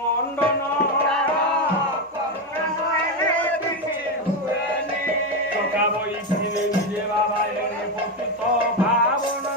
মণ্ডন চকা বই ফিরে নিজে বাবা এনে পতিত ভাবনা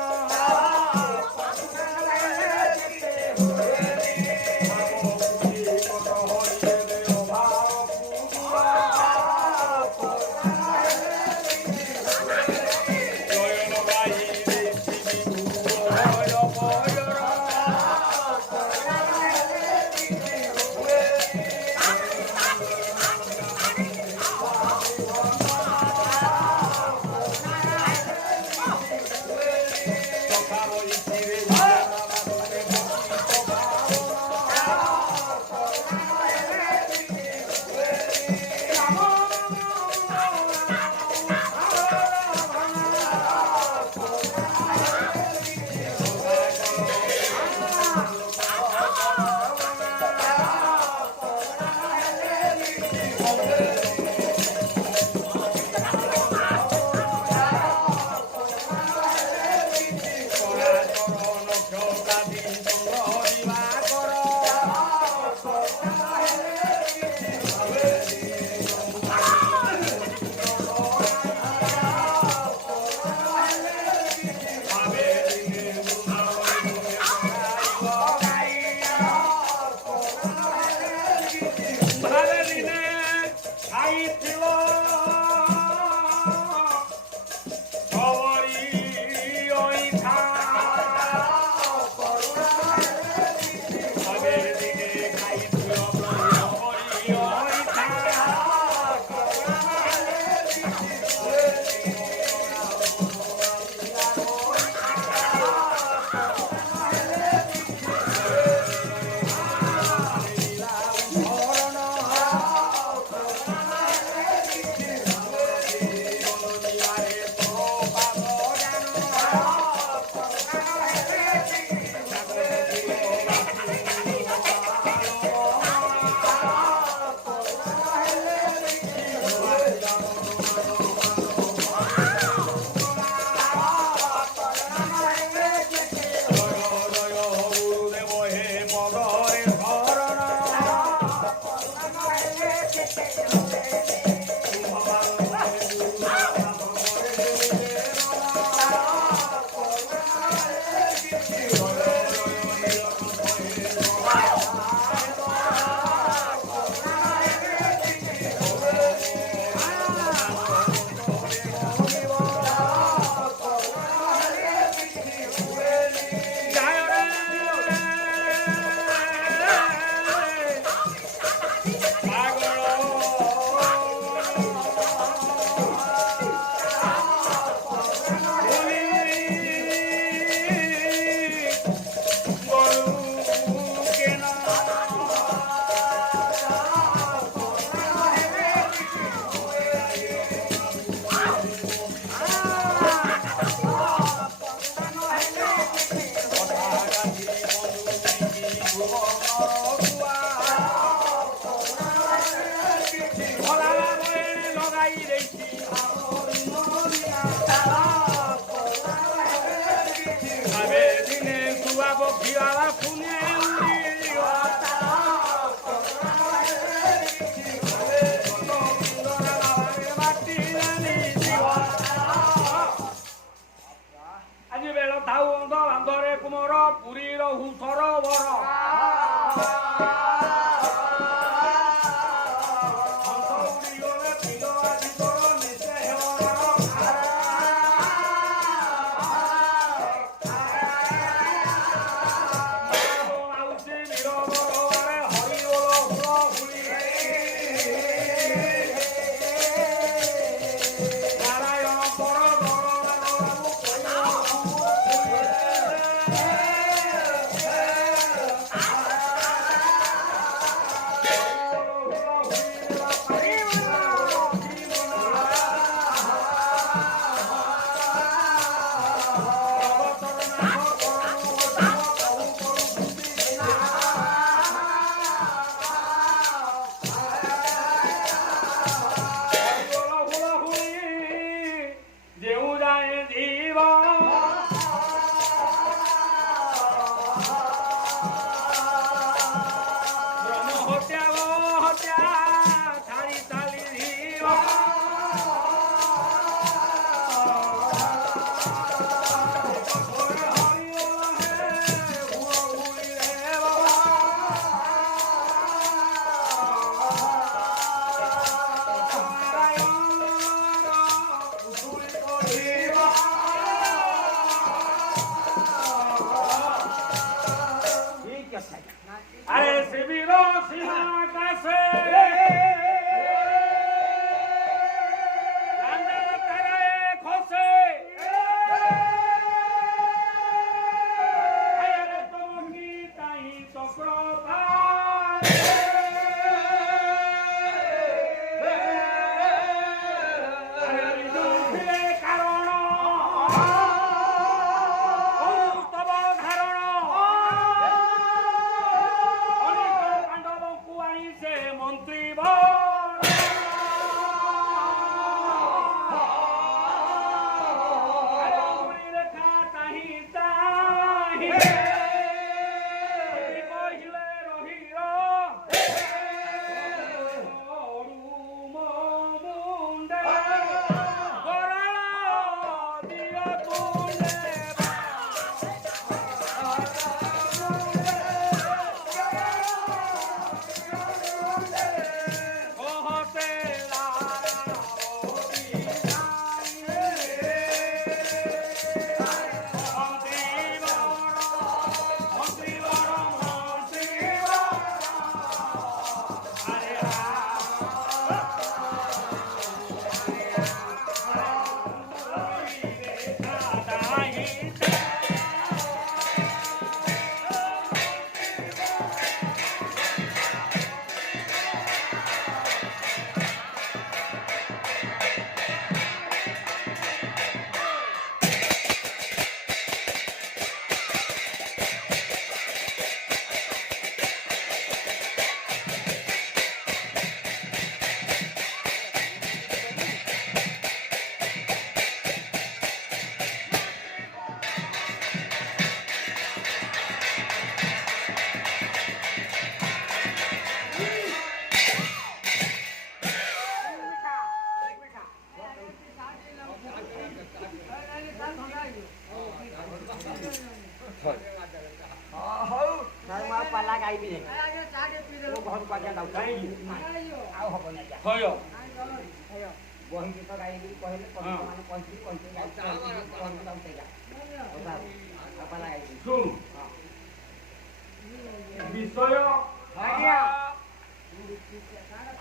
ଘରୁ କୁଆଡ଼େ ଯାଉ କାହିଁକି ଆଉ ହବନି ଆଜ୍ଞା ହୟ ବହି ଗୀତ ଗାଇକି କହିଲେ ମାନେ କହିକି କହିକି ଶୁଣ ବିଷୟ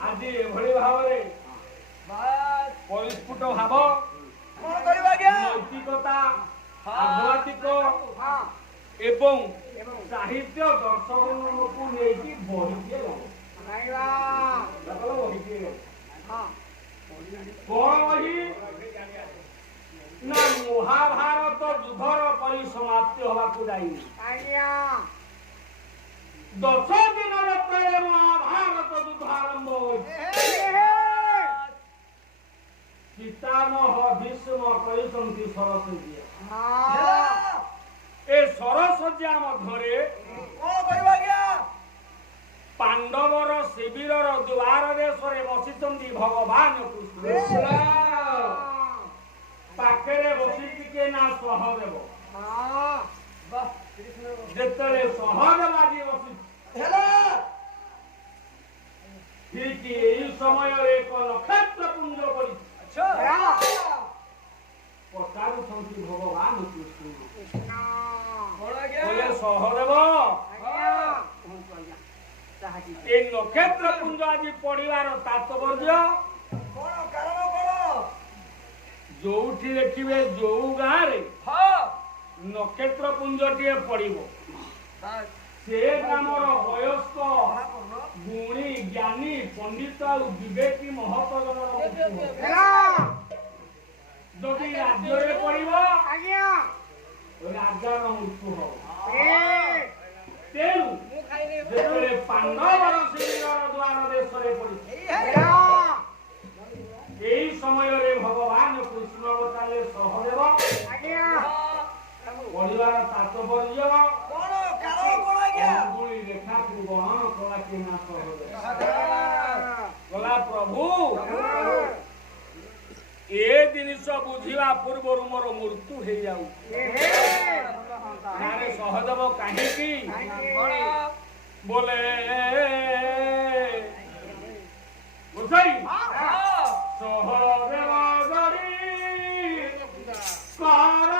ଆଜି ଏଭଳି ଭାବରେ ପରିସ୍ଫୁଟ ଭାବ ନୈତିକତା ଆଧ୍ୟାତ୍ମିକ ଏବଂ ସାହିତ୍ୟ ଦର୍ଶନକୁ ନେଇକି ବହିଟିଏ କଣ ବହି ନା ମହାଭାରତ ଯୁଦ୍ଧର ପରିସମାପ୍ତି ହବାକୁ ଯାଇନି 10 ଦିନ ଭିତରେ ମହାଭାରତ ଯୁଦ୍ଧ ଆରମ୍ଭ ହୋଇଛି ପିତାମହ ଭୀଷ୍ମ କହିଛନ୍ତି ସରସ୍ୱତୀ ଏ ସରସ୍ୱତୀ ମଧ୍ୟରେ ପାଣ୍ଡବର ଶିବିରର ଦ୍ୱାର ଦେଶରେ ବସିଛନ୍ତି ଭଗବାନ କୃଷ୍ଣ ପାଖରେ ବସି ଟିକେ ନା ସହଦେବ ଯେତେବେଳେ ସହଦେବ ଆଜି ବସି ଠିକ ଏହି ସମୟରେ ଏକ ନକ୍ଷତ୍ର ପୁଞ୍ଜ କରିଛି ପଚାରୁଛନ୍ତି ଭଗବାନ କୃଷ୍ଣ ସହଦେବ ଏ ନକ୍ଷତ୍ର ପୁଞ୍ଜ ଆଜି ପଡିବାର ତାତ୍ପର୍ଯ୍ୟ ଯୋଉଠି ଦେଖିବେ ଯୋଉ ଗାଁରେ ନକ୍ଷତ୍ର ପୁଞ୍ଜଟିଏ ପଡିବ ସେ ଗ୍ରାମର ବୟସ୍କ ଗୁଣୀ ଜ୍ଞାନୀ ପଣ୍ଡିତ ଆଉ ବିବେକୀ ମହତ ଯଦି ରାଜ୍ୟରେ ପଡିବ ରାଜାର ମୃତ୍ୟୁ ହବ ତେଣୁ ଯେତେବେଳେ ପାଣ୍ଡବର ଶିବିରର ଦ୍ୱାର ଦେଶରେ ପଡିଛି এই সমୟରେ ଭଗବାନ କୃଷ୍ଣ ବତାଲେ ସହଦେବ ପରିବାର ତାତ୍ପର୍ଯ୍ୟ ଅଙ୍ଗୁଳି ରେଖାକୁ ଗଣନ କଲା କିନା ସହଦେବ ଗଲା ପ୍ରଭୁ ଏ ଜିନିଷ ବୁଝିବା ପୂର୍ବରୁ ମୋର ମୃତ୍ୟୁ ହେଇଯାଉଛି ସହଦେବ କାହିଁକି ବୋଲେ ବୁଝାଇ ସହଦେବ ଗରି କର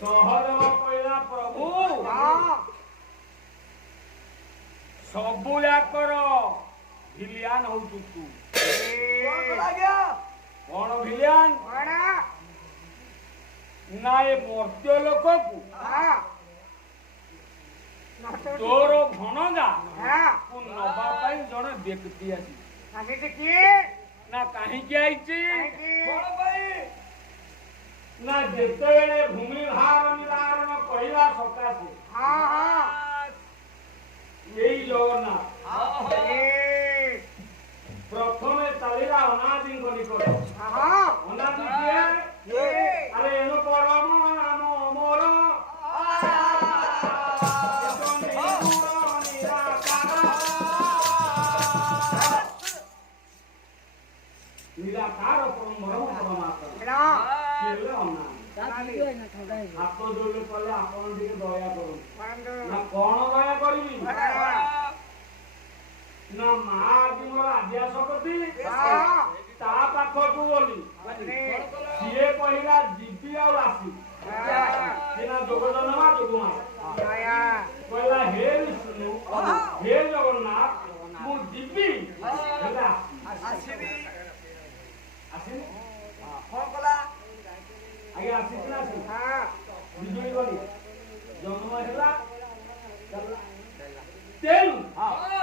ସହଦେବ କହିଲା ପ୍ରଭୁ ସବୁ ଯାକର ଭିଲିଆନ ହଉଛୁ ତୁ କଣ ଭିଲିଆନ ନା ଏ ମର୍ତ୍ୟ ଲୋକକୁ ତୋର ଭଣଜା ନବା ପାଇଁ ଜଣେ ବ୍ୟକ୍ତି ଆସିଛି ନା କାହିଁକି ଆଇଛି ନା ଯେତେବେଳେ ଭୂମି ଭାର ନିବାରଣ କରିବା ସକାଶେ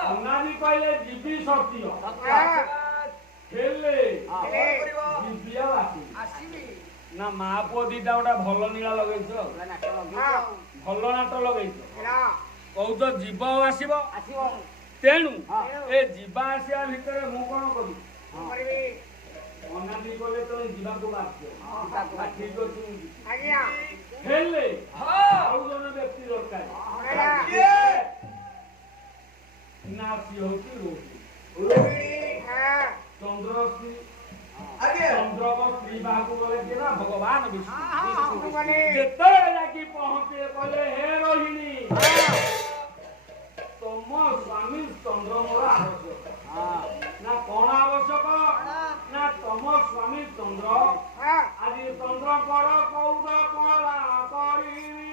ଅନାଦି କହିଲେ ଯିବି ସତ୍ୟ ହେଲେ ଯିବି ଆଉ ଆସିବି ନା ମା ପୁଅ ଦିଟା ଗୋଟେ ଭଲ ନୀଳା ଲଗେଇଛ ଭଲ ନାଟ ଲଗେଇଛ କହୁଛ ଯିବ ଆଉ ଆସିବ ତେଣୁ ଏ ଯିବା ଆସିବା ଭିତରେ ମୁଁ କଣ କରିବି ଅନାଦି କଲେ ତମେ ଯିବାକୁ ବାଧ୍ୟ ଠିକ ଅଛି ହେଲେ ଆଉ ଜଣେ ବ୍ୟକ୍ତି ଦରକାର ନା ସିଏ ହଉଛି ରୋହି ଚନ୍ଦ୍ରଶ୍ରୀ ଚନ୍ଦ୍ରକ ସ୍ତ୍ରୀ ବାହାକୁ ଗଲେ କିଏ ନା ଭଗବାନ ବିଷ୍ଣୁ ଯେତେବେଳେ ଯାଇକି ପହଞ୍ଚିଲେ କହିଲେ ହେ ରୋହିଣୀ ତମ ସ୍ୱାମୀ ଚନ୍ଦ୍ର ମୋର ଆବଶ୍ୟକ ନା କଣ ଆବଶ୍ୟକ ନା ତମ ସ୍ୱାମୀ ଚନ୍ଦ୍ର ଆଜି ଚନ୍ଦ୍ରଙ୍କର କୌଦ କଳା କରିବି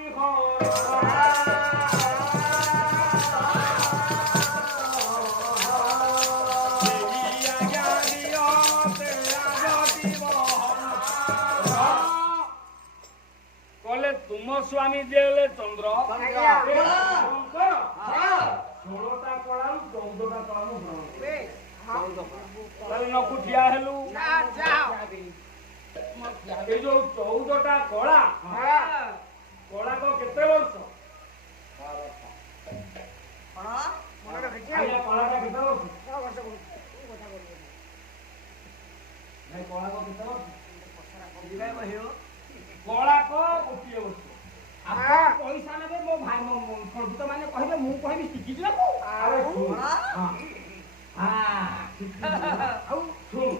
কলে তুম স্বামী যে চন্দ্র 16টা কলাম 14টা কলাম তাহলে নকু ঠিয়া হেলু এই যে 14টা কলা কলাক কেতে বর্ষ কলাটা কেতে বর্ষ কলাক কেতে বর্ষ কলাক গোটিয়ে বর্ষ পয়সা নেবে মো ভাই সর্বত মানে কহিবে মু কহিবি শিখি যাবো আরে শুন ଆଉ শুন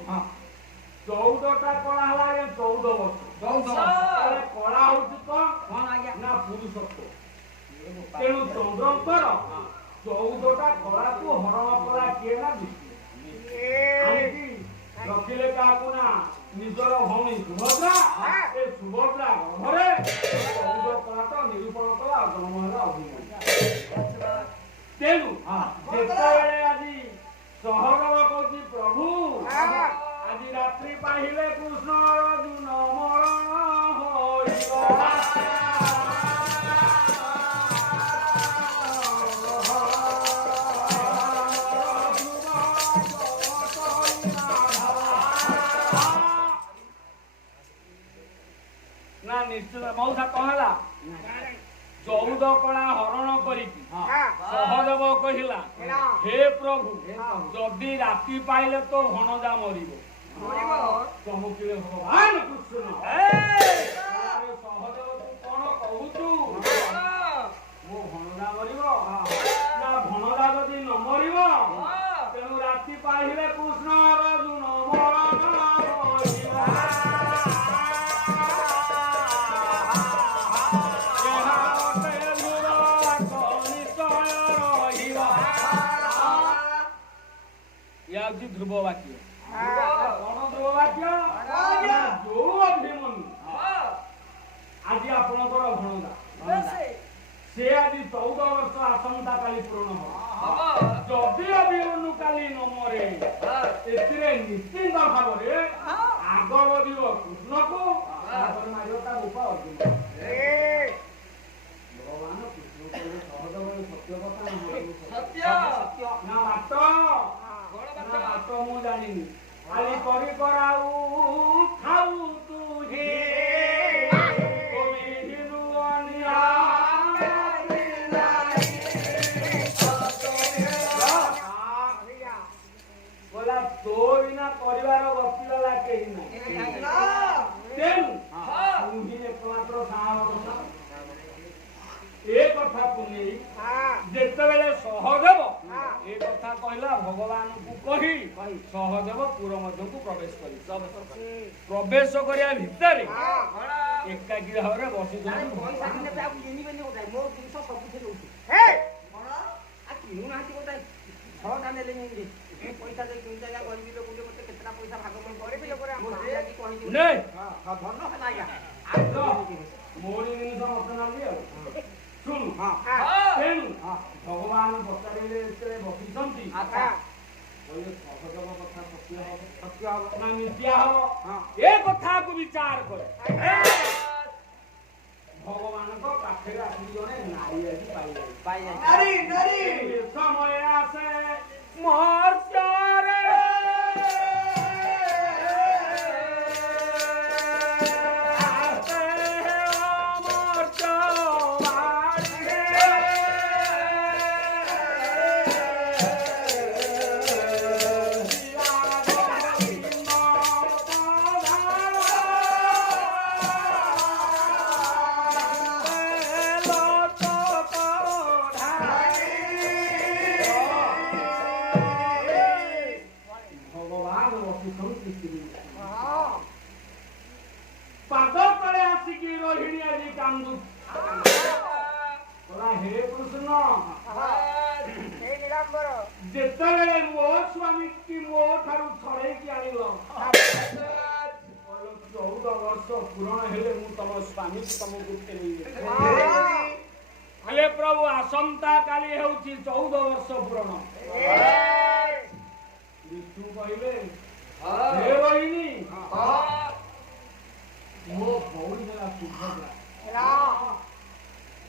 14টা কলা হলা 14 বর্ষ 14 কলা হচ্ছে কোন না পুরুষত্ব তেଣୁ ଚନ୍ଦ୍ରଙ୍କର 14ଟା କଳାକୁ ହରଣ କଲା କିଏ ନା ବିଷ୍ଣୁ ଆଣିକି ରଖିଲେ କାହାକୁ ନା ନିଜର ଭଉଣୀ ସୁଭଦ୍ରା ଏ ସୁଭଦ୍ରା ଗର୍ଭରେ 14 କଳାଟା ନିରୂପଣ କଲା ଜନ୍ମ ହେଲା ଅଭିମନ୍ୟୁ ତେଣୁ ଯେତେବେଳେ ଆଜି ସହଦେବ କହୁଛି ପ୍ରଭୁ ଆଜି ରାତ୍ରି ପାହିଲେ କୃଷ୍ଣ ଅର୍ଜୁନ ମରଣ ହୋଇବ ନା ନିଶ୍ଚିତ ମଉସା କଣ ହେଲା 14 କଳା ହରଣ କରିକି ସହଦେବ କହିଲା ହେ ପ୍ରଭୁ ଯଦି ରାତି ପାଇଲେ ତ ଭଣଜା ମରିବ ଚମୁକିଲେ ଭଗବାନ କୃଷ୍ଣ ସହଦେବ ତୁ କଣ କହୁଛୁ ମୋ ଭଣଜା ମରିବ ନା ଭଣଜା ଯଦି ନ ମରିବ ତେଣୁ ରାତି ପାଇଲେ କୃଷ୍ଣ ଅର୍ଜୁନ ମରଣ ଧ୍ରୁବ ବାକ୍ୟ କଣ ଧ୍ରୁବ ବାକ୍ୟ ଯୋଉ ଅଭିମନ୍ୟୁ ଆଜି ଆପଣଙ୍କର ଭଣଜା ସେ ଆଜି 14 ବର୍ଷ ଆସନ୍ତା କାଲି ପୂରଣ ହବ ଯଦି ଅଭିମନ୍ୟୁ କାଲି ନ ମରେ ଏଥିରେ ନିଶ୍ଚିନ୍ତ ଭାବରେ ଆଗ ବଢିବ କୃଷ୍ଣକୁ ତାପରେ ମାରିବ ତା ରୂପ ଅର୍ଜୁନ ଭଗବାନ କୃଷ୍ଣ କହିଲେ ସହଦେବ ସତ୍ୟ କଥା ନା ବାଟ ବାଟ ମୁଁ ଜାଣିନି ଖାଲି କରି କରାଉ ଖାଉ ତୁ ବୋଲା ତୋ ବିନା ପରିବାର ବସିଲା କେହି ନାହିଁ ତେଣୁ ମୁଁ ହିଁ ଏକମାତ୍ର ସାହସ ଏ କଥାକୁ ନେଇ ଯେତେବେଳେ ସହଦେବ ଏ କଥା କହିଲା ଭଗବାନଙ୍କୁ କହି ସହଦେବ ପୁର ମଧ୍ୟକୁ ପ୍ରବେଶ କରି ପ୍ରବେଶ କରିବା ଭିତରେ ଏକାକୀ ଭାବରେ ବସିଛନ୍ତି ମୋରି ଜିନିଷ ମତେ ନାଲି ଆଉ ଶୁଣୁ ତେଣୁ ଭଗବାନ ପଚାରିଲେ ଯେତେବେଳେ ବସିଛନ୍ତି କହିଲେ ସହଦେବ କଥା ସତ୍ୟ ହବ ନା ମିଥ୍ୟା ହବ ଏ କଥାକୁ ବିଚାର କରେ ଭଗବାନଙ୍କ ପାଖରେ ଆସି ଜଣେ ନାରୀ ଆଜି ପାଇଯାଏ। ନାରୀ ନାରୀ ସମୟ ଆସେ ମର୍ତ୍ତ୍ୟରେ ପାଦ ତଳେ ଆସିକି ରୋହିଣୀ ଆଜି କାନ୍ଦୁ ହେ କୃଷ୍ଣ ଯେତେବେଳେ ମୋ ସ୍ୱାମୀ କି ମୋ ଠାରୁ ଛଡେଇକି ଆଣିଲ 14 ବର୍ଷ ପୂରଣ ହେଲେ ମୁଁ ତମ ସ୍ୱାମୀ ତମକୁ ଫେରେଇବି। ହେଲେ ପ୍ରଭୁ ଆସନ୍ତା କାଲି ହେଉଛି 14 ବର୍ଷ ପୂରଣ। ବିଷ୍ଣୁ କହିଲେ ହେ ରୋହିଣୀ ମୋ ଭଉଣୀ ହେଲା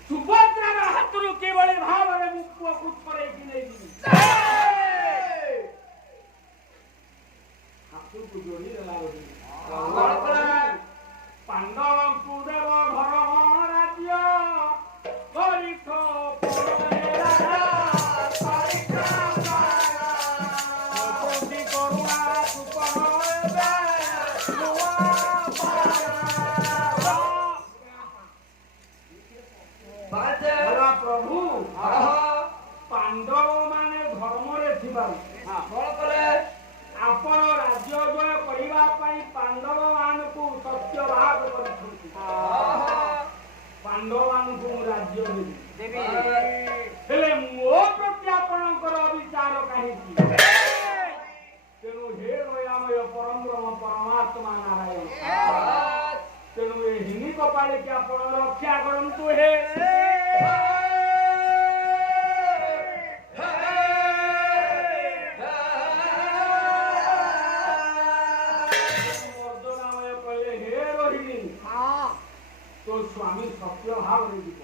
ସୁଭଦ୍ରାର ହାତରୁ କିଭଳି ଭାବରେ ମୁଁ ପୁଅକୁ ଛଡେଇକି ନେଇଯିବି ହାତକୁ ଯୋଡ଼ି ଦେଲା ରୋହିଣୀ। ପାଣ୍ଡବଙ୍କୁ ଦେବ ଧର୍ମ ରାଜ୍ୟ କରିଥ ପ୍ରଭୁ ପାଣ୍ଡବ ମାନେ ଧର୍ମରେ ଥିବାରୁ ଆପଣ ରାଜ୍ୟ ଜୟ କରିବା ପାଇଁ ପାଣ୍ଡବ ମାନଙ୍କୁ ସତ୍ୟବାଦ କରିଛନ୍ତି। ପାଣ୍ଡବ ମାନଙ୍କୁ ମୁଁ ରାଜ୍ୟ ଦେବି ହେଲେ ମୋ ପ୍ରତି ଆପଣଙ୍କର ଅବିଚାର କାହିଁକି? ତେଣୁ ହେ ଦୟାମୟ ପରମବ୍ରହ୍ମ ପରମାତ୍ମା ନାରାୟଣ ତେଣୁ ଏ ହିନି କପାଳିକି ଆପଣ ରକ୍ଷା କରନ୍ତୁ। ହେ ତୋ ସ୍ୱାମୀ ସତ୍ୟ ଭାବରେ ଯିବ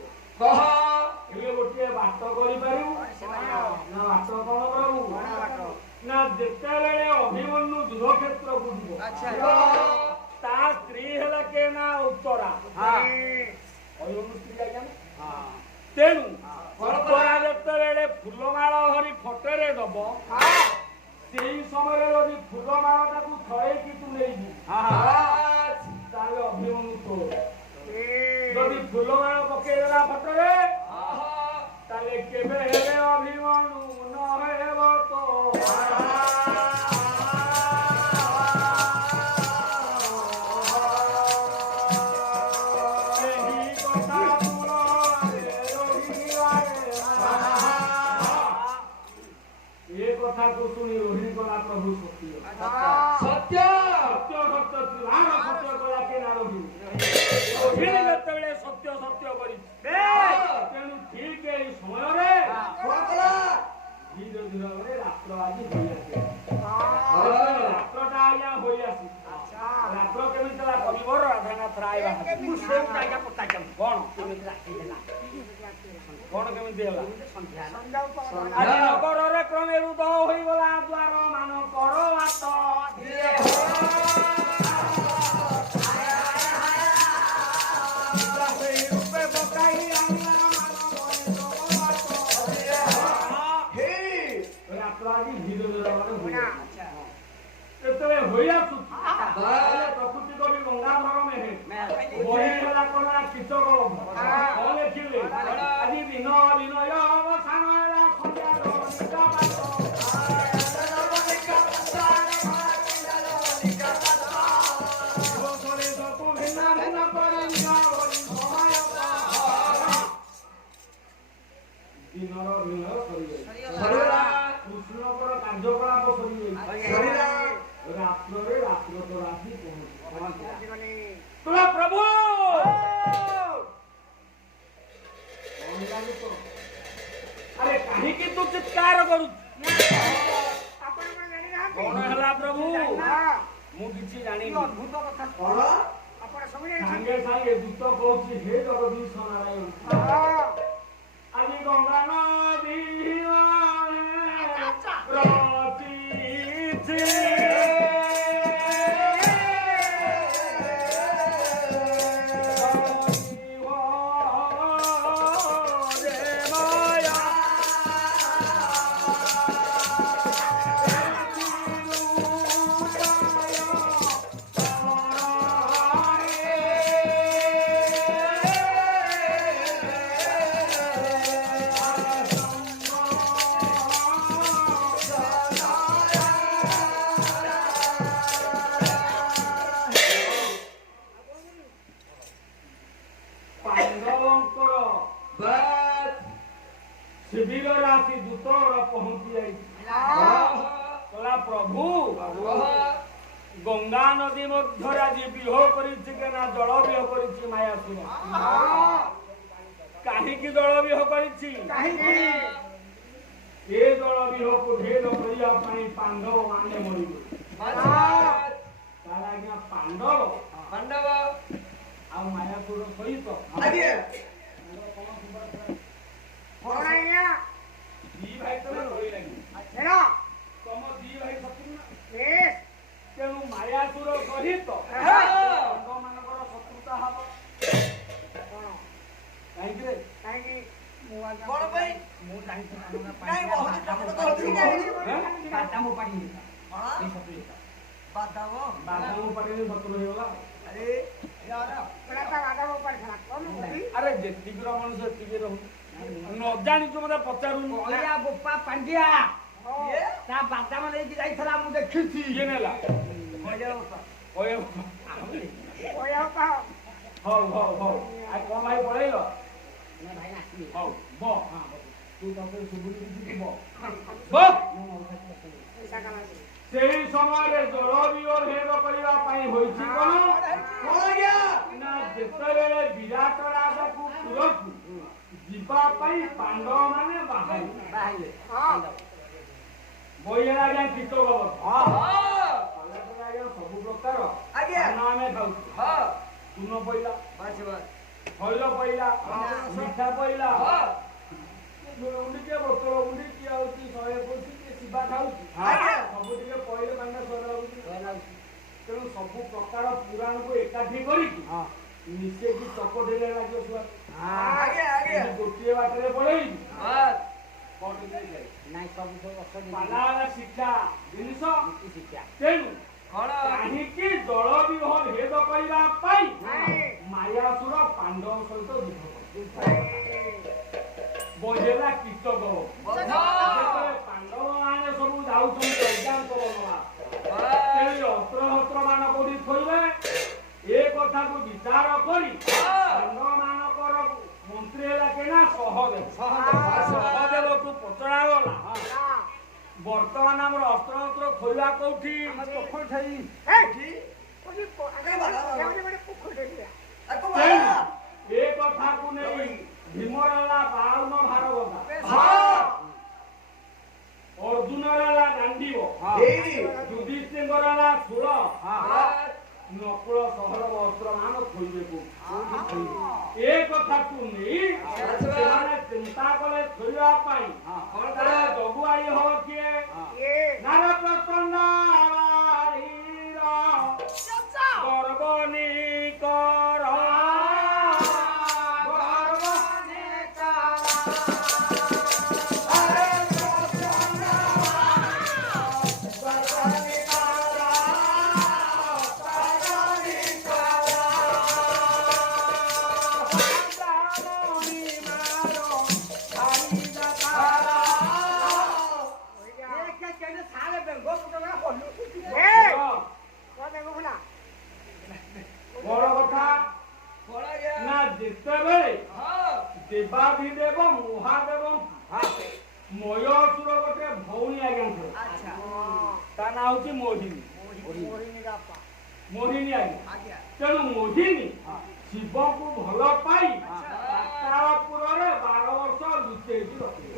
ହେଲେ ଗୋଟିଏ ବାଟ କରିପାରିବୁ ନା ବାଟ କଣ ପ୍ରଭୁ ନା ଯେତେବେଳେ ଅଭିମନ୍ୟୁ ଯୁଦ୍ଧକ୍ଷେତ୍ରକୁ ଯିବ ତା ସ୍ତ୍ରୀ ହେଲା କେ ନା ଉତ୍ତରା ଅଭିମନ୍ୟୁ ସ୍ତ୍ରୀ ଆଜ୍ଞା ତେଣୁ ଉତ୍ତରା ଯେତେବେଳେ ଫୁଲମାଳ ଧରି ଫଟୋରେ ଦବ ସେଇ ସମୟରେ ଯଦି ଫୁଲମାଳଟାକୁ ଛଡେଇକି ତୁ ନେଇଯିବୁ ତାହେଲେ ଅଭିମନ୍ୟୁ ତୋର। ଯଦି ଫୁଲମାଳ ପକେଇଦେଲା ଫଟୋରେ ତାହେଲେ କେବେ ହେଲେ ଅଭିମନ୍ୟୁ ନ ହେବ ତ। ଏ କଥାକୁ ଶୁଣି ରୋହିଣୀ କଲା ପ୍ରଭୁ ସତ୍ୟ ସତ୍ୟ ସତ୍ୟ ସତ୍ୟ ସତ୍ୟ କଲା କେ ନା ରୋହିଣୀ ଯେତେବେଳେ ସତ୍ୟ ସତ୍ୟ କରିଛି ତେଣୁ ଠିକ ଏଇ ସମୟରେ ଧୀରେ ଧୀରେ ଭାବରେ ରାତ୍ର ଆଜି ହୋଇଆସେ। ରାତ୍ରଟା ଆଜ୍ଞା ହୋଇଆସି ରାତ୍ର କେମିତି ହେଲା କରିବର ରାଧାନାଥ ରାୟ କଣ କେମିତି ରାତି ହେଲା କଣ କେମିତି ହେଲା ଆଜି ନଗରରେ କ୍ରମେ ରୁଦ୍ଧ ହୋଇଗଲା ଦ୍ୱାର ମାନଙ୍କର ବାଟ ଯେତେବେଳେ ହୋଇ ଆସୁଛି ପ୍ରକୃତି କବି ଗଙ୍ଗାଧର ମେହେର ବହି ହେଲା କଣ କୀଚକ ଲେଖିଲେ ଆଜି ଦିନ ବିନୟ ଅବସାନ ହେଲା ସନ୍ଧ୍ୟାର ଦିନର ବିନୟ ସରିଯାଇଛି କୃଷ୍ଣଙ୍କର କାର୍ଯ୍ୟକଳାପ ସରିଯାଇଛି ରାତ୍ରରେ ରାତ୍ର ତ ରାତି ପହଞ୍ଚିଲା ପ୍ରଭୁ ଆରେ କାହିଁକି ତୁ ଚିତ୍କାର କରୁଛୁ? କଣ ହେଲା ପ୍ରଭୁ? ମୁଁ କିଛି ଜାଣିନି। ଅଦ୍ଭୁତ କଥା କଣ ଆପଣ ସାଙ୍ଗେ ସାଙ୍ଗେ ଦୂତ କହୁଛି ହେ ଜଗଦୀଶ ନାରାୟଣ ଆଜି ଗଙ୍ଗା ନଦୀ ରଚିଛି ଶିବିର ରାଶି ଦୂତର ପହଞ୍ଚି ଯାଇଛି କହିଲା ପ୍ରଭୁ ଗଙ୍ଗା ନଦୀ ମଧ୍ୟରେ ଆଜି ବିହ କରିଛି କେନା ଜଳ ବିହ କରିଛି ମାୟାସୁର କାହିଁକି ଜଳ ବିହ କରିଛି ଏ ଜଳ ବିହକୁ ଭେଦ କରିବା ପାଇଁ ପାଣ୍ଡବ ମାନେ ମରିଗଲେ ତାହେଲେ ଆଜ୍ଞା ପାଣ୍ଡବ ଆଉ ମାୟାସୁର ସହିତ ଦି ଭାଇ ତମେ ରହିଲାନି ତମ ଦି ଭାଇ ଶତ୍ରୁ ନା ତେଣୁ ମାୟାସୁର ସହିତ ମାନଙ୍କର ଶତ୍ରୁତା ହବ କାହିଁକି ରେ ଶତ୍ରୁ ହେଇଗଲା ଆରେ ଯେତିକି ମଣିଷ ସେତିକି ରହୁନି ନ ଜାଣିଛୁ ମତେ ପଚାରୁନୁ ଗୋପା ପାଣ୍ଡିଆ ତା ବାଦାମ ନେଇକି ଯାଇଥିଲା ମୁଁ ଦେଖିଛି କିଏ ନେଲା ହଉ ହଉ ହଉ ଆଉ କଣ ଭାଇ ପଳେଇଲ ହଉ ବ ତୁ ତତେ ସୁବୁନି କିଛି ବ ସେହି ସମୟରେ ଜଳ ବିରୋଧ କରିବା ପାଇଁ ହୋଇଛି କଣ ନା ଯେତେବେଳେ ବିରାଟ ରାଜାକୁ ପୁରକୁ ଯିବା ପାଇଁ ପାଣ୍ଡବ ମାନେ ବାହାରିଲେ ବହି ଆଜ୍ଞା ଗୀତ ଆଜ୍ଞା ସବୁ ପ୍ରକାର ଆମେ ଖାଉଛୁ ଚୂନ ପଇଲା ହଇଲ ପଇଲା ମିଠା ପଇଲା ଟିକେ ବୋତଳ ଗୁଣ୍ଡି କିଏ ହଉଛି 100 ପଡୁଛି କିଏ ଶିବା ଖାଉଛି ସବୁ ଟିକେ ପଇଲେ ମାନେ ସ୍ୱର ଲାଗୁଛି ତେଣୁ ସବୁ ପ୍ରକାର ପୁରାଣକୁ ଏକାଠି କରିକି ମିଶେଇକି ଚକଟେଇଲେ ଲାଗିବ ଛୁଆ ଗୋଟିଏ ବାଟରେ ପଳେଇବି ଶିକ୍ଷା ଜିନିଷ ତେଣୁ କାହିଁକି ଜଳ ବିବାହ ଭେଦ କରିବା ପାଇଁ ମାୟାସୁର ପାଣ୍ଡବ ସହିତ ଯୁଦ୍ଧ ବଜେଲା କୀଚକ ପାଣ୍ଡବ ମାନେ ସବୁ ଯାଉଛନ୍ତି ଅଜ୍ଞାନ ଅସ୍ତ୍ର ଶସ୍ତ୍ର ମାନ କୋଉଠି ଥୋଇବେ ଏ କଥାକୁ ବିଚାର କରି ପାଣ୍ଡବ ମାନଙ୍କର ମନ୍ତ୍ରୀ ହେଲା କେନା ସହଦେବକୁ ପଚରା ଗଲା ବର୍ତ୍ତମାନ ଆମର ଅସ୍ତ୍ର ଶସ୍ତ୍ର ଥୋଇବା କୋଉଠି ଏ କଥାକୁ ନେଇ ଭୀମର ହେଲା 52 ଭାରବତା ଅର୍ଜୁନର ହେଲା ଗାଣ୍ଡିବ ଯୁଧିଷ୍ଠିରଙ୍କର ହେଲା 16 ନକୁଳ ସହର ଅସ୍ତ୍ର ମାନ ଥୋଇବେ ଏ କଥାକୁ ନେଇ ସେମାନେ ଚିନ୍ତା କଲେ ଥୋଇବା ପାଇଁ ଜଗୁଆଇ ହବ କିଏ ନାର ପ୍ରଚଣ୍ଡ ଗର୍ବନି କର ବଡ କଥା ନା ଯେତେବେଳେ ଦେବାଧିଦେବ ମହାଦେବ ମୟସୁର ଗୋଟେ ଭଉଣୀ ଆଜ୍ଞା ତା ନାଁ ହଉଛି ମୋହିନୀ ଆଜ୍ଞା ତେଣୁ ମୋହିନୀ ଶିବକୁ ଭଲ ପାଇ ପାତାଳପୁରରେ 12 ବର୍ଷ ଲୁଚେଇକି ରଖିଲେ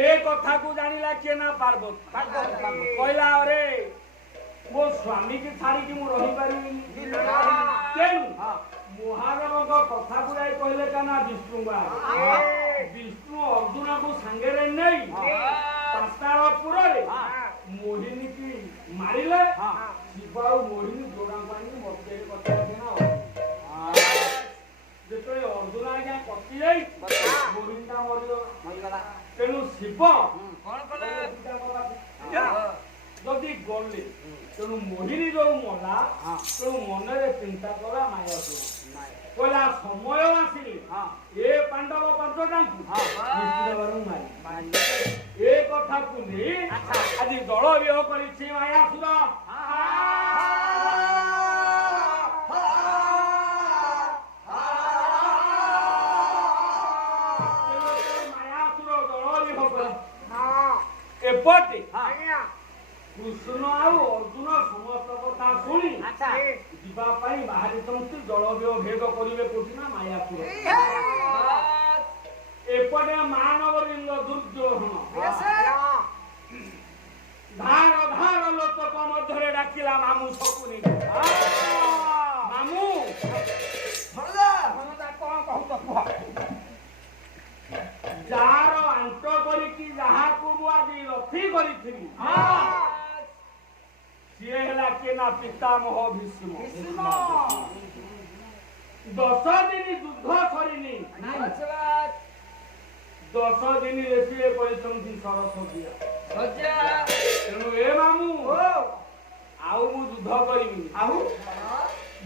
ଏ କଥାକୁ ଜାଣିଲା କିଏ ନା ପାର୍ବତୀ କହିଲା ଅରେ ମୋ ସ୍ୱାମୀକି ଛାଡ଼ିକି ମୁଁ ରହିପାରିବିନି। ତେଣୁ ମହାଦେବଙ୍କ କଥାକୁ ଯାଇ କହିଲେ କାନା ବିଷ୍ଣୁଙ୍କୁ ବିଷ୍ଣୁ ଅର୍ଜୁନକୁ ସାଙ୍ଗରେ ନେଇ ପାତାଳପୁରରେ ମୋହିନୀକି ମାରିଲେ। ଶିବ ଆଉ ମୋହିନୀ ଯୋଗାଙ୍କ ଆଣିକି ମତେ କଥା ଯେତେବେଳେ ଅର୍ଜୁନ ଆଜ୍ଞା କଟି ଯାଇ ମୋହିନୀଟା ମରିଗଲା। ତେଣୁ ଶିବ କଣ କଲେ ଯଦି ଗଲେ ତେଣୁ ମୋହିନୀ ଯୋଉ ମଲା ତେଣୁ ମନରେ ଚିନ୍ତା କଲା ମାୟାସୁର କହିଲା ସମୟ ଆସିଲେ ଏ ପାଣ୍ଡବ ପାଞ୍ଚଟାଙ୍କୁ ମାରି ଏ କଥାକୁ ନେଇ ଆଜି ଦଳ ବିହ କରିଛି ମାୟାସୁର। ଏପଟେ କୃଷ୍ଣ ଆଉ ଅର୍ଜୁନ ସମସ୍ତ କଥା ଶୁଣି ଯିବା ପାଇଁ ବାହାରିଛନ୍ତି। ଜଳବିହ ଭେଦ କରିବେ କୋଉଠି ନା ମାୟାସୁର। ଏପଟେ ମାନବଲିଙ୍ଗ ଦୁର୍ଯୋଧନ ଧାର ଧାର ଲୋକ ମଧ୍ୟରେ ଡାକିଲା ମାମୁ ଶକୁନି। ମାମୁ କଣ କହୁଛ କୁହ। ଯାହାର ଆଣ୍ଟ କରିକି ଯାହାକୁ ମୁଁ ଆଜି ରଥି କରିଥିଲି ସିଏ ହେଲା କିଏ ନା ପିତାମହ ଭୀଷ୍ମ। 10 ଦିନ ଯୁଦ୍ଧ ସରିନି 10 ଦିନରେ ସିଏ କରିଛନ୍ତି ସରସ୍ୱତୀ। ତେଣୁ ଏ ମାମୁ ଆଉ ମୁଁ ଯୁଦ୍ଧ କରିବିନି। ଆଉ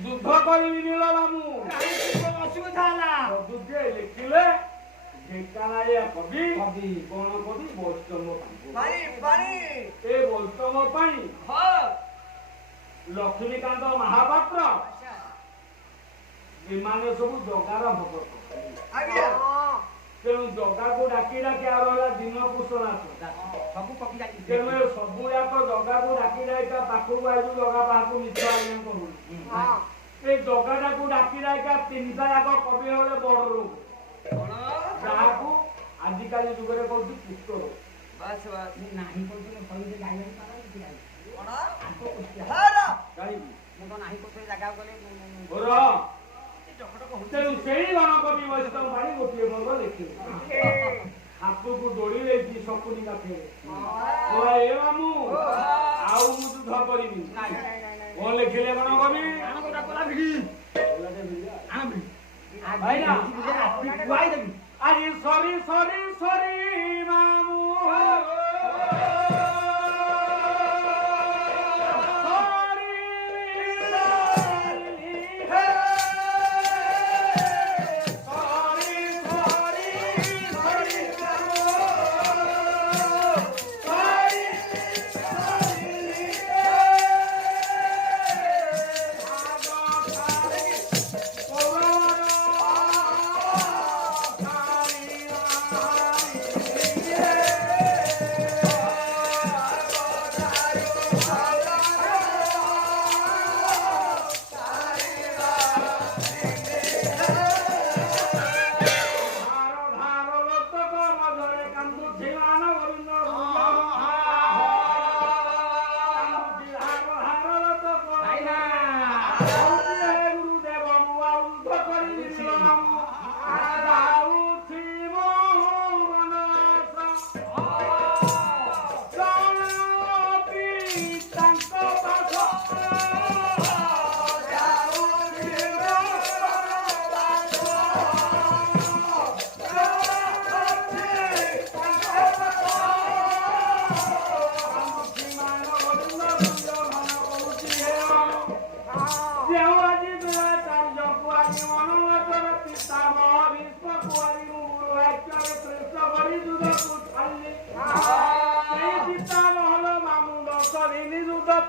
ଯୁଦ୍ଧ କରିବିନି ଲୋ ମାମୁ। ଅସୁବିଧା ହେଲା ଲେଖିଲେ ଢେଙ୍କାନାଳିଆ କବି କଣ କବି ବୈଷ୍ଣବ ଏ ବୈଷ୍ଣବ ପାଇଁ ଲକ୍ଷ୍ମୀକାନ୍ତ ମହାପାତ୍ର ଏମାନେ ସବୁ ଜଗାର ଭଗତ। ତେଣୁ ଜଗାକୁ ଡାକି ଡାକି ଆଉ ରହିଲା ଦିନ କୁଶନାଥ ତେଣୁ ସବୁ ଯାକ ଜଗାକୁ ଡାକି ଡାକି ତା ପାଖକୁ ଆଇଲୁ ଜଗା ପାଖକୁ ମିଛ ଆଜ୍ଞା କହୁନି। ଏ ଜଗାଟାକୁ ଡାକି ଡାକି 3ଟା ଯାକ କବି ହେଲେ ବଡ ରୋଗ ଯାହାକୁ ଆଜିକାଲି ଯୁଗରେ କହୁଛି ପୁଷ୍ଟ ରୋଗ। ତେଣୁ ସେଇ ଗଣକବି ବୈଷ୍ଣବ ପାଇଁ ଗୋଟିଏ ବର୍ଗ ଲେଖିଲେ ହାତକୁ ଦୋଳି ଦେଇଛି ଶକୁନି ପାଖରେ ଏ ମାମୁ ଆଉ ମୁଁ ଯୁଦ୍ଧ କରିବି କଣ ଲେଖିଲେ ଗଣକବି ଆଜି ସରି ସରି ସରି ମାମୁ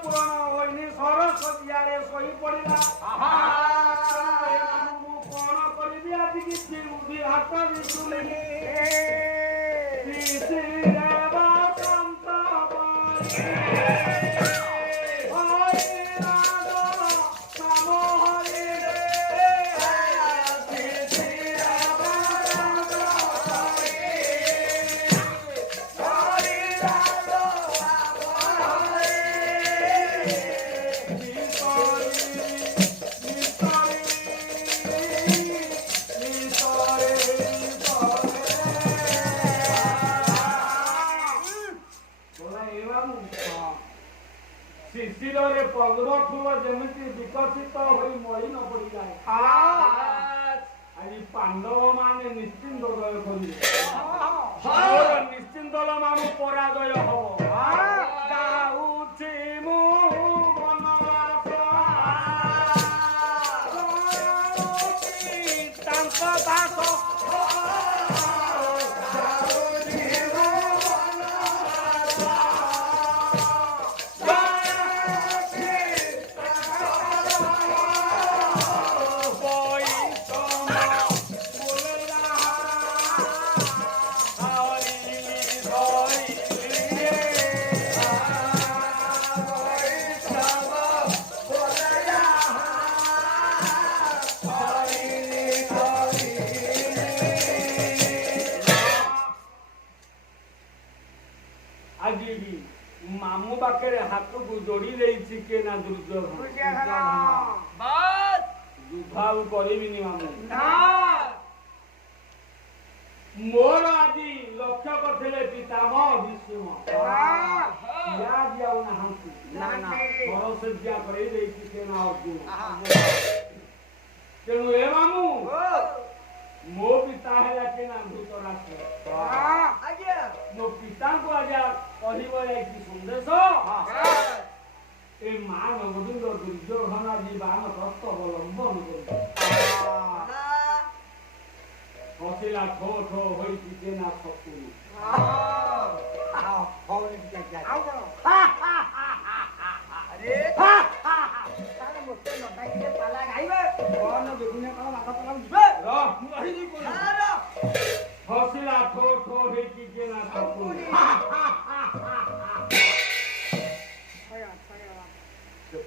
ପୂରଣ ହୋଇନି ସରସ୍ୱତୀଆରେ ଶୋଇ ପଡିଲା। ମୁଁ କଣ କରିବି ଆଜି କିଛି ବୁଦ୍ଧି ହାତ ଦିଶୁନି। ପର୍ବ ଫୁଲ ଯେମିତି ବିକଶିତ ହୋଇ ମଳିନ ପଡ଼ିଯାଏ ଆଜି ପାଣ୍ଡବ ମାନେ ନିଶ୍ଚିନ୍ତ ଜୟ କରିବେ ନିଶ୍ଚିନ୍ତ ମାନଙ୍କୁ ପରାଜୟ ହବ ଯାଉଛି ମୁଁ ବନବାସ ତାଙ୍କ ଦାସ ଆଜି ମାମୁଁ ପାଖରେ ହାତକୁ ଯୋଡ଼ି ଦେଇଛି କେ ନା ଦୁର୍ଯ୍ୟୋଧନ ଯୁଦ୍ଧ ଆଉ କରିବିନି ମାମୁଁ ମୋର ଆଜି ଲକ୍ଷ୍ୟ କରିଥିଲେ ପିତାମହ ଭୀଷ୍ମ ଆଜି ଆଉ ନାହାନ୍ତି ସରସଜ୍ଜା କରେଇ ଦେଇଛି କେ ନା ଅର୍ଜୁନ ତେଣୁ ଏ ମାମୁଁ ମୋ ପିତା ହେଲା କେ ନା ଧୃତରାଷ୍ଟ୍ର ମୋ ପିତାଙ୍କୁ ଆଜ୍ଞା କହିବ ଯାଇକି ସନ୍ଦେଶ ଏ ମା ନବଦୁଣ୍ଡ ଦୁର୍ଯ୍ୟୋଧନ ଆଜି ବାନ ପ୍ରସ୍ତ ଅବଲମ୍ବନ କରୁଛି ହସିଲା ଠୋ ଠୋ ହୋଇଛି କେ ନା ଶକୁନି ହସିଲା ଠୋ ଠୋ ହେଇକି କେ ନା ଶକୁନି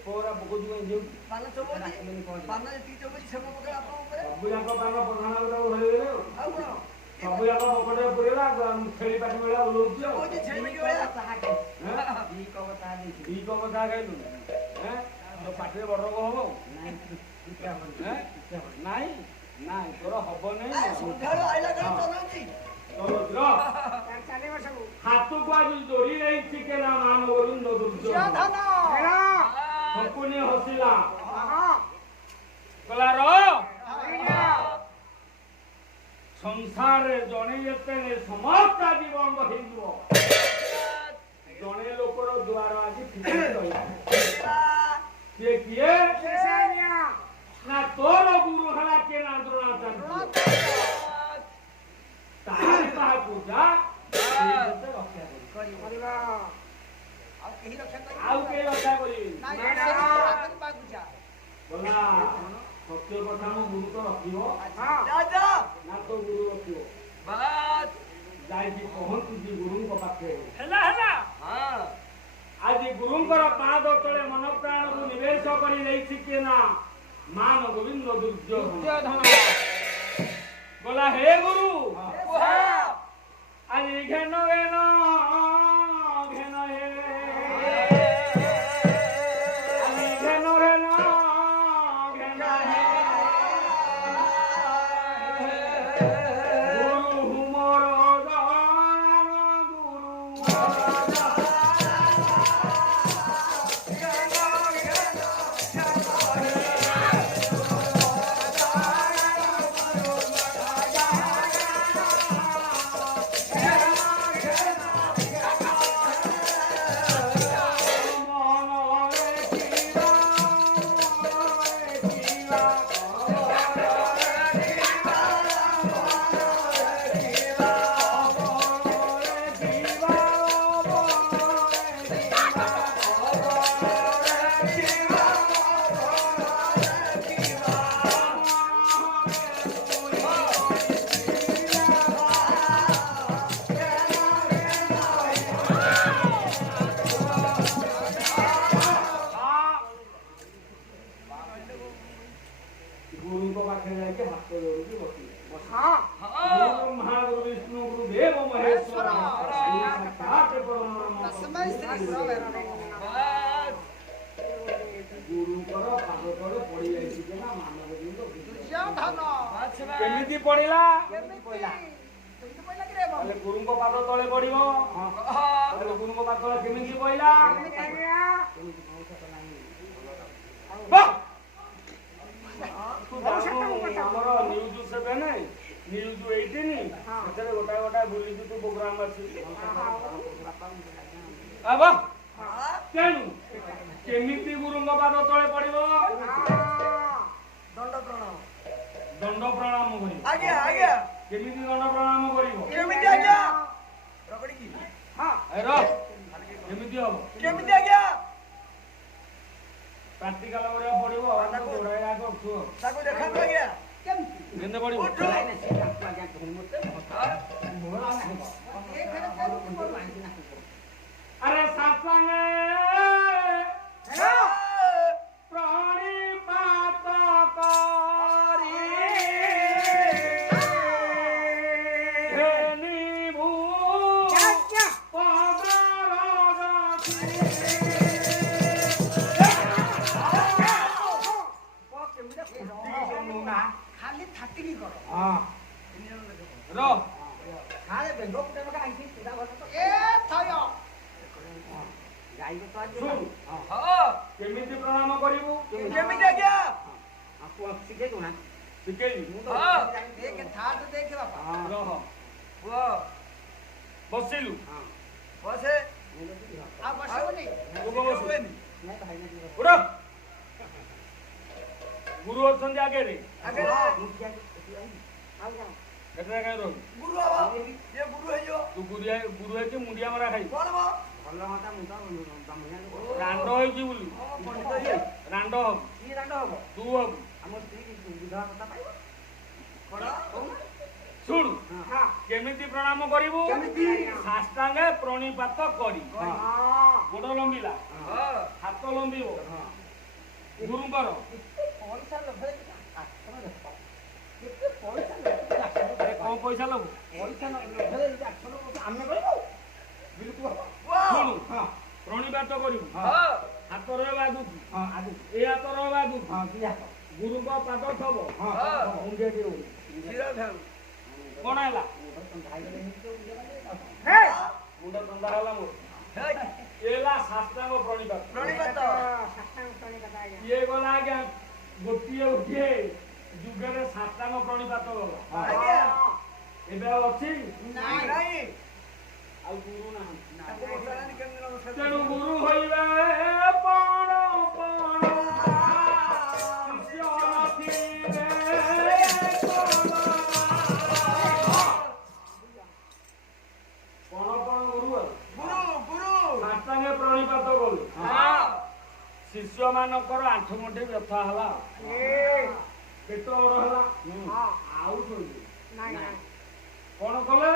ପୋରା ବହୁତ ପାନ ସବୁଯାକ ପାନ ପ୍ରଧାନ ଧରିଦେଲେ ସବୁଯାକ ପକଡ଼ରେ ପୁରେଇଲା ଛେଳି ପାଟି ଭଳିଆ ଓଲଉଛି ଦି କପ ଚା ଖାଇଲୁ ତୋ ପାଟିରେ ବଡ ରୋଗ ହବ ନାଇଁ ନାଇଁ ତୋର ହବ ନାଇଁ ହାତକୁ ଆଜି ଯୋଡ଼ି ଦେଇଛି କେ ନା ମାନ ଗୋବିନ୍ଦ ଦୁର୍ଯ୍ୟୋଧନ ଶକୁନି ହସିଲା ସଂସାରରେ ଜଣେ ଯେତେବେଳେ ସମସ୍ତ ଜୀବନ ହେଇଯିବ ଜଣେ ଲୋକର ଦ୍ୱାର ଆଜି ସିଏ କିଏ ନା ତୋର ଗୁରୁ ହେଲା କିଏ ନା ଦ୍ରୋଣାଚାର୍ଯ୍ୟ ତାରି ତାହାକୁ ଯା ରକ୍ଷା କରିବା ଆଉ କେହି ରକ୍ଷା କରିବେ ଗଲା ସତ୍ୟ କଥା ମୋ ଗୁରୁ ତ ରଖିବ ନା ତୋ ଗୁରୁ ରଖିବ ଯାଇକି ପହଞ୍ଚୁଛି ଗୁରୁଙ୍କ ପାଖରେ ଆଜି ଗୁରୁଙ୍କର ପାଦ ତଳେ ମନ ପ୍ରାଣକୁ ନିବେଶ କରି ନେଇଛି କିଏ ନା ମାନ ଗୋବିନ୍ଦ ଦୁର୍ଯ୍ୟୋଧନ ଗଲା ହେ ଗୁରୁ ଆଜି ଘେନ ଘେନ ଘେନ ହେ केमिति पड़िला अरे गुरुंग पाद तले पड़िबो अरे गुरुंग पाद तले केमिति पइला ଆମର ନ୍ୟୁଜ୍ 7 ନ୍ୟୁଜ୍ 18 ସେଥିରେ ଗୋଟାଏ ଗୋଟାଏ ବୁଲିକି ତୁ ପ୍ରୋଗ୍ରାମ ଅଛି। ତେଣୁ କେମିତି ଗୁରୁଙ୍କ ପାଦ ତଳେ ପଡିବ? ଦଣ୍ଡ ପ୍ରଣାମ। ଦଣ୍ଡ ପ୍ରଣାମ କରିବ। ଆଜ୍ଞା ଆଜ୍ଞା। କେମିତି ଦଣ୍ଡ ପ୍ରଣାମ କରିବ? କେମିତି ଆଜ୍ଞା? ରଗଡ଼ିକି। କେମିତି ହବ? କେମିତି ଆଜ୍ଞା? ପ୍ରାକ୍ଟିକାଲ କରିବାକୁ ପଡିବ। ତାକୁ ଦେଖାନ୍ତୁ ଆଜ୍ଞା। କେମିତି ପଡିବ? ଆରେ ସାସାଙ୍ଗେ ପ୍ରାଣିପାତ କରି ଘେନିବୁ ଖାଲି ଥାଟିକି କର। କେମିତି ପ୍ରଣାମ କରିବୁ? କେମିତି ଆଜ୍ଞା? ଶିଖେଇବି। ରହ ବସିଲୁ। ବସେ। ଆଉ ବସିବନି। ଉଠ। ଗୁରୁ ଅଛନ୍ତି ଆଗରେ। କେତେ କାହିଁ ରହିବୁ? ଗୁରୁ ହବ। ଇଏ ଗୁରୁ ହେଇଯିବ। ତୁ ଗୁରୁ ହେଇକି ମୁଣ୍ଡିଆ ମରା ଖାଇବୁ। କଣ ହବ? ରାଣ୍ଡ ହେଇକି ବୁଲି। ରାଣ୍ଡ ହବୁ। ତୁ ହବୁ। ଶୁଣୁ କେମିତି ପ୍ରଣାମ କରିବୁ? ସାଷ୍ଟାଙ୍ଗେ ପ୍ରଣିପାତ କରି ଗୋଡ ଲମ୍ବିଲା, ହାତ ଲମ୍ବିବ ଗୁରୁଙ୍କର। କଣ ପଇସା ଲବୁ? ଶୁଣୁ ପ୍ରଣିପାତ କରିବୁ। ହାତ ରହିବ ଆଗକୁ, ଏ ହାତ ରହିବ ଆଗକୁ। ଗୁରୁଙ୍କ ପାଦ ଥବ। କଣ ହେଲା? ମୁଣ୍ଡ ଥଣ୍ଡା ହେଲା ମୋର। ହେଲା ସାଷ୍ଟାଙ୍ଗ ପ୍ରଣିପାତ। ଇଏ ଗଲା ଆଜ୍ଞା ଗୋଟିଏ ଗୋଟିଏ ଯୁଗରେ ସାଷ୍ଟାଙ୍ଗ ପ୍ରଣିପାତ ଗଲା। ଏବେ ଆଉ ଅଛି? ଆଉ ଗୁରୁ ନାହାନ୍ତି। ତେଣୁ ଗୁରୁ ହଇବେ ପଣ ପଣ ପ୍ରଣିପାତ କଲୁ। ଶିଷ୍ୟ ମାନଙ୍କର ଆଣ୍ଠୁ ଗଣ୍ଠି ବ୍ୟଥା ହେଲା, ପେଟ ବଡ ହେଲା, ଆଉ ଶୋଇଲେ। କଣ କଲେ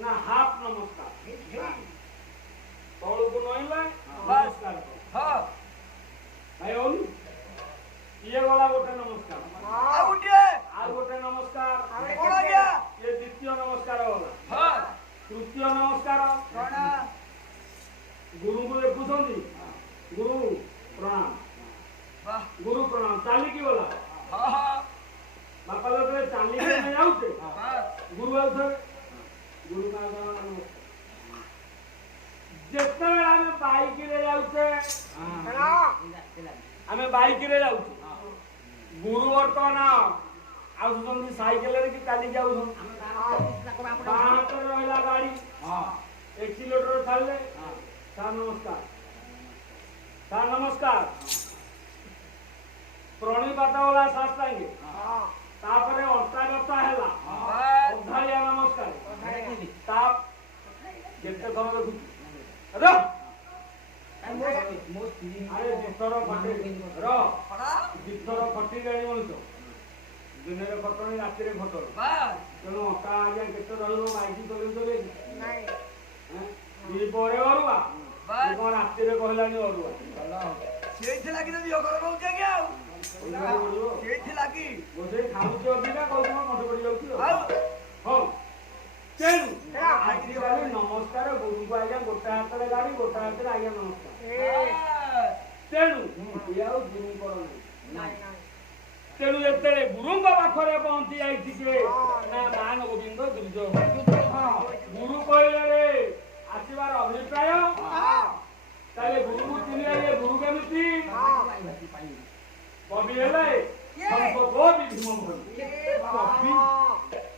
ନା ହାଫ ନମସ୍କାର। ତଳକୁ ନଇଲେ ନମସ୍କାର ଭାଇ। ଇଏ ଗଲା ଗୋଟେ ନମସ୍କାର, ଆଉ ଗୋଟେ ନମସ୍କାର। ଇଏ ଦ୍ୱିତୀୟ ନମସ୍କାର ଗଲା। ତୃତୀୟ ନମସ୍କାର। ଗୁରୁଙ୍କୁ ଦେଖୁଛନ୍ତି। ଗୁରୁ ପ୍ରଣାମ, ଗୁରୁ ପ୍ରଣାମ। ଚାଲିକି ଗଲା। ବାପା ଯେତେବେଳେ ଚାଲିକି ଯାଉଛେ ଗୁରୁ ଆଉଥିବେ। ଗୁରୁ ଯେତେବେଳେ ଆମେ ବାଇକରେ ଯାଉଛେ, ଗୁରୁ ବର୍ତ୍ତମାନ ଆସୁଛନ୍ତି ସାଇକେଲରେ କି ଚାଲିକି ଆଉଛନ୍ତି। ବାଁ ହାତରେ ରହିଲା ଗାଡି, ଏକ୍ସିଲେଟର ଛାଡ଼ିଲେ। ସାର୍ ନମସ୍କାର, ସାର୍ ନମସ୍କାର। ପ୍ରଣିପାତ ଗଲା ସାଷ୍ଟାଙ୍ଗେ। ତାପରେ ଅଣ୍ଟାଗତ ହେଲା, ଅଧାଳିଆ ନମସ୍କାର। କେତେ ଥର ଦେଖୁଛୁ? ଆରେ ଦିଥର ଖଟିଲେଣି ମଣିଷ। ଦିନରେ ଖଟଣି, ରାତିରେ ଖଟଣି। ତେଣୁ ଅଣ୍ଟା ଆଜ୍ଞା କେତେ ରହିବ? ମାଇକି ଚଲେଇ ପରେ ଅରୁଆ, କଣ ରାତିରେ କହିଲାନି ଅରୁଆ। ସେଇଥିଲାଗି ତ ଝଗଡ଼ା କହୁଛି ଆଜ୍ଞା। ସେଇଥିଲାଗି ବସେଇ ଖାଉଛି ଅଧିକା, କହୁଛି କଣ ମଣ୍ଟ ପଡି ଯାଉଛି। ହଉ ତେଣୁ ଆଜିକାଲି ନମସ୍କାର ଗୁରୁଙ୍କୁ ଆଜ୍ଞା ଗୋଟେ ହାତରେ ଗାଡ଼ି, ଗୋଟେ ହାତରେ ଆଜ୍ଞା ନମସ୍କାର। ତେଣୁ ଇଏ ଆଉ ଗୁରୁଙ୍କର ନାହିଁ। ତେଣୁ ଯେତେବେଳେ ଗୁରୁଙ୍କ ପାଖରେ ପହଞ୍ଚି ଯାଇଛି କିଏ ନା ମାନ ଗୋବିନ୍ଦ ଦୁର୍ଯୋଗ। ଗୁରୁ କହିଲେ ଆସିବାର ଅଭିପ୍ରାୟ, ତାହେଲେ ଗୁରୁକୁ ଚିହ୍ନିଲେ ଗୁରୁ କେମିତି? ହେଲେ ସମ୍ପର୍କ ବି ଭୀମ ଭଳି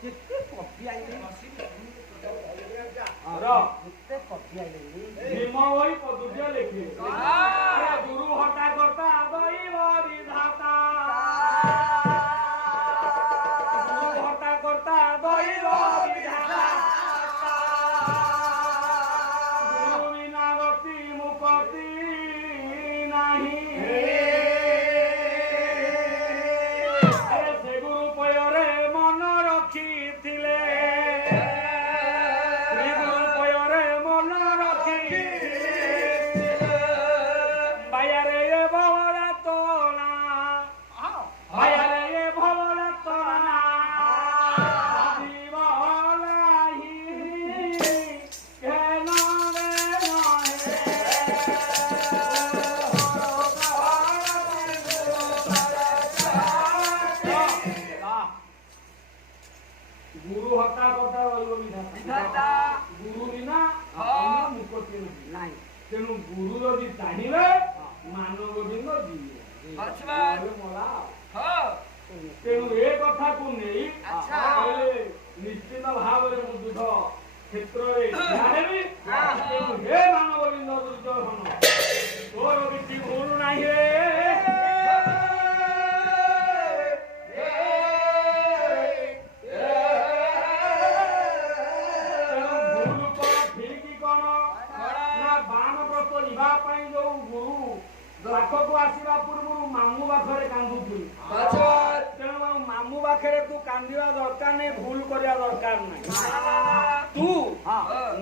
କେତେ କପି ଆଇଲେ ଭୀମ ଭଳି ପଦୁଟିଏ ଲେଖିଲେ ଗୁରୁ ହଟା କର୍ତ୍ତା ଦୈବ ବିଧାତା ଗୁରୁ ହଟା କର୍ତ୍ତା ଦୈବ ବିଧାତା ଗୁରୁ ବିନା ଗତି ମୁକ୍ତି ନାହିଁ ସେ ଗୁରୁ ପୟରେ ମନ ରଖିଥିଲେ ଗୁରୁ ପୟରେ ମନ ରଖିଥିଲେ ବାୟାରେ ଏ ଭବରା ତୋଳା ବାୟାରେ ଏ ଭବରା ତୋଳା ଜୀବଲାହି ଘେନ ଗୁରୁ ହତା କଥା ରହିବ ବିଧାତା ଗୁରୁ ବିନା ମୁକ୍ତି ନାହିଁ ତେଣୁ ଗୁରୁ ଯଦି ଚାହିଁବେ ମାନବ ଦିନ ଯିବେ ମଲା ତେଣୁ ଏ କଥାକୁ ନେଇ କହିଲେ ନିଶ୍ଚିତ ଭାବରେ ମୁଁ ଯୁଦ୍ଧ କ୍ଷେତ୍ରରେ ହେବି ତେଣୁ ହେ ମାନବ ବିନ୍ଦ ଦୁର୍ଯୋଧନ ତୋର କିଛି ଭୁଲ ନାହିଁ ରେ ପାଖକୁ ଆସିବା ପୂର୍ବରୁ ମାମୁଁ ପାଖରେ କାନ୍ଦୁଥିଲି ତେଣୁ ମାମୁଁ ପାଖରେ ତୁ କାନ୍ଦିବା ଦରକାର ନାହିଁ ଭୁଲ କରିବା ଦରକାର ନାହିଁ ତୁ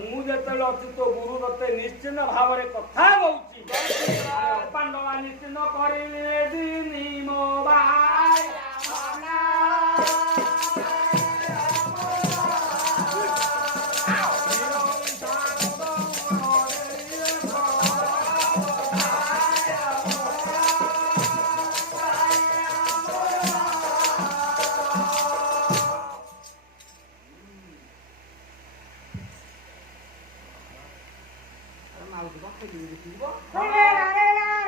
ମୁଁ ଯେତେବେଳେ ଅଛି ତୋ ଗୁରୁ ତତେ ନିଶ୍ଚିନ୍ତ ଭାବରେ କଥା କହୁଛି ପାଣ୍ଡବା ନିଶ୍ଚିନ୍ତ କରିଲେ ଦିନି ମୋ ଭାଇ Come on.